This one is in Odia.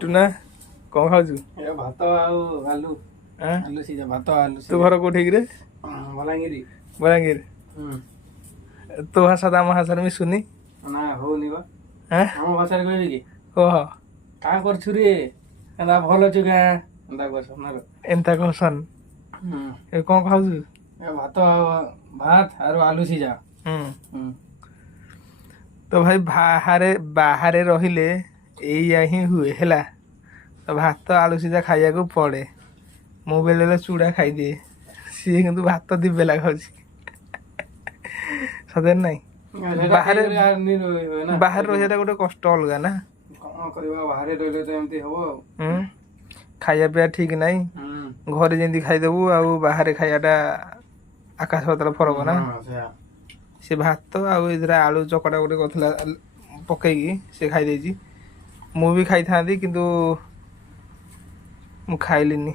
ଟୁନା କଣ ଖାଉଛୁ? ଭାତ ଆଉ ଆଲୁ ଆଲୁ ସିଝା ଭାତ ଆଲୁ ତୋ ଘର କୋଉଠି କିରେ? ବଲାଙ୍ଗୀର। ବଲାଙ୍ଗୀର। ତୋ ଭାଷା ତ ଆମ ଭାଷାରେ ମିଶୁନି। ନା ହଉନି ବା। ଆମ ଭାଷାରେ କହିବି କି? କହ। କାଁ କରୁଛୁ ରେ? ଏନ୍ତା ଭଲ ଅଛୁ କାଁ? ଏନ୍ତା କହସନ୍ ନା। ଏନ୍ତା କହସନ୍। ଏ କଣ ଖାଉଛୁ? ଭାତ ଆଉ ଆଲୁ ସିଝା। ତ ଭାଇ ବାହାରେ ରହିଲେ ଏଇଆ ହିଁ ହୁଏ ହେଲା। ତ ଭାତ ଆଳୁ ସିଝା ଖାଇବାକୁ ପଡ଼େ। ମୁଁ ବେଳେବେଳେ ଚୁଡ଼ା ଖାଇଦିଏ। ସିଏ କିନ୍ତୁ ଭାତ ଦିବେଲା ଖାଉଛି। ସତରେ ନାଇଁ? ବାହାରେ ରହିବାଟା ଗୋଟେ କଷ୍ଟ ଅଲଗା ନା। କଣ କରିବା ବାହାରେ ରହିଲେ ତ ଏମିତି ହବ ଆଉ। ଖାଇବା ପିଇବା ଠିକ ନାହିଁ। ଘରେ ଯେମିତି ଖାଇଦବୁ ଆଉ ବାହାରେ ଖାଇବାଟା ଆକାଶ ପାତାଳ ଫରକ ନା। ସେ ଭାତ ଆଉ ଏଥିରେ ଆଳୁ ଚକଟା ଗୋଟେ କରିଥିଲା ପକେଇକି ସେ ଖାଇ ଦେଇଛି। ମୁଁ ବି ଖାଇଥାନ୍ତି କିନ୍ତୁ ମୁଁ ଖାଇଲିନି।